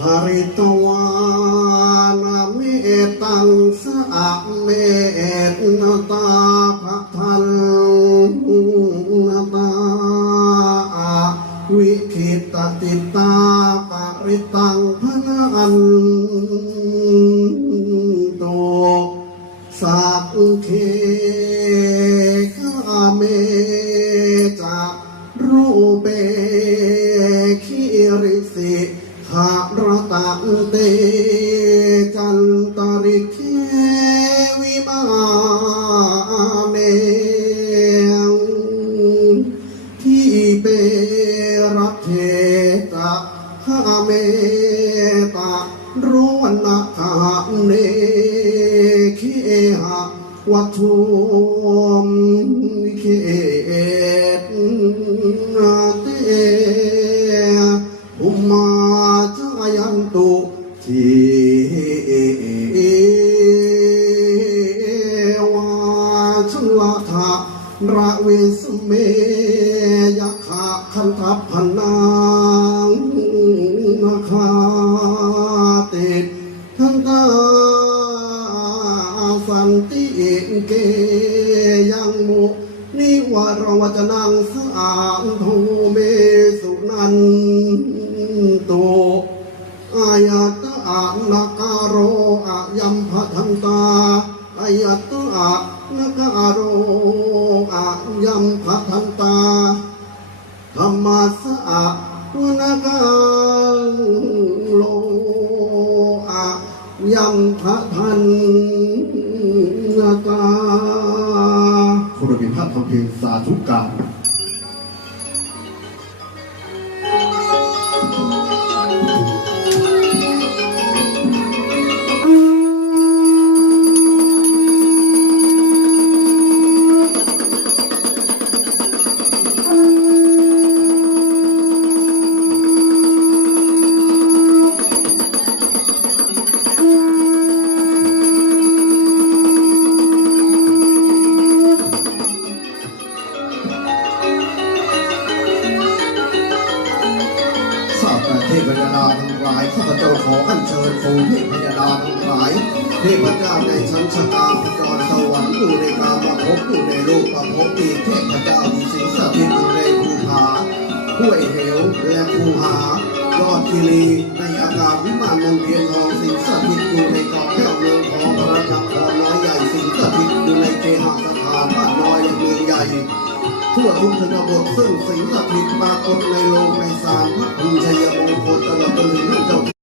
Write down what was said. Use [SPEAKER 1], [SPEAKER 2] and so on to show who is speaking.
[SPEAKER 1] ภริตวานาเมตังสะเมตนตาภทันนตาวิคิตติตาปริตังพนันโตสักเคขาเมจะรูเปคิริสิ เตจันตริเควิมาเมงที่เปรัเทตะขะเมตะรุวนะคเนเคหะวัตุมเคตนาเต วาชลทะระเวสเมยะขะคันทัพพนังนาคาติดทันตาสันติเอกยังมุนิวรวจนังสะอางโทเมสุนันโต ยตตะนาการโรอายัมพะทันตาอายตตะนาการโรอายัมพะทันตาธรรมัสสะวนาการโลอายัมพะทันนาตาคุณบินทัศน์ทำเพลงสาธุการ เทพยดาทั้งหลายข้าพเจ้าขออัญเชิญคงเทพยดาทั้งหลายเทพเจ้าในชั้นชะตาพจรสวรรค์อยู่ในกามภพอยู่ในโลกประภพอีกเทพเจ้ามีสิงสถิตอยู่ในภูผาห้วยเหวและภูหายอดคิรีในอากาศวิมานมนเพียนทองสิงสถิตอยู่ใน ทั่วทุกชนบทซึ่งสิงสถิตปรากฏในโลกในสารพระภูมิชัยมงคลตลอดจนถึงเจ้า